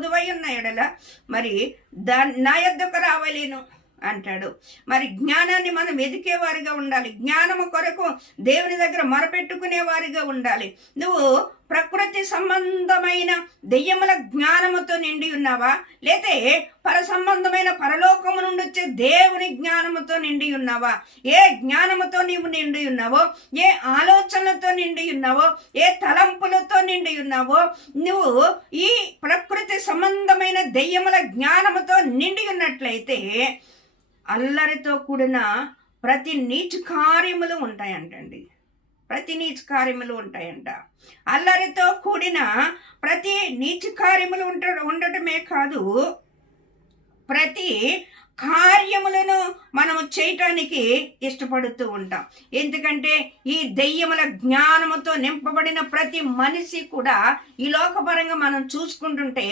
కొదువై ఉన్న ఎడల మరి నా యొద్దకు రావలేను అంటాడు. మరి జ్ఞానాన్ని మనం వెదికేవారిగా ఉండాలి. జ్ఞానము కొరకు దేవుని దగ్గర మొరపెట్టుకునేవారిగా ఉండాలి. నువ్వు ప్రకృతి సంబంధమైన దెయ్యముల జ్ఞానముతో నిండి ఉన్నావా, లేతే పర సంబంధమైన పరలోకము నుండి వచ్చే దేవుని జ్ఞానముతో నిండి ఉన్నావా? ఏ జ్ఞానముతో నీవు నిండి ఉన్నావో, ఏ ఆలోచనలతో నిండి ఉన్నావో, ఏ తలంపులతో నిండి ఉన్నావో, నువ్వు ఈ ప్రకృతి సంబంధమైన దెయ్యముల జ్ఞానముతో నిండి ఉన్నట్లయితే అల్లరితో కూడిన ప్రతి నీచ కార్యములు ఉంటాయంటండి. ప్రతి నీచ కార్యములు ఉంటాయంట. అల్లరితో కూడిన ప్రతి నీచ కార్యములు ఉండటమే కాదు, ప్రతి కార్యములను మనము చేయటానికి ఇష్టపడుతూ ఉంటాం. ఎందుకంటే ఈ దెయ్యముల జ్ఞానముతో నింపబడిన ప్రతి మనిషి కూడా ఈ లోకపరంగా మనం చూసుకుంటుంటే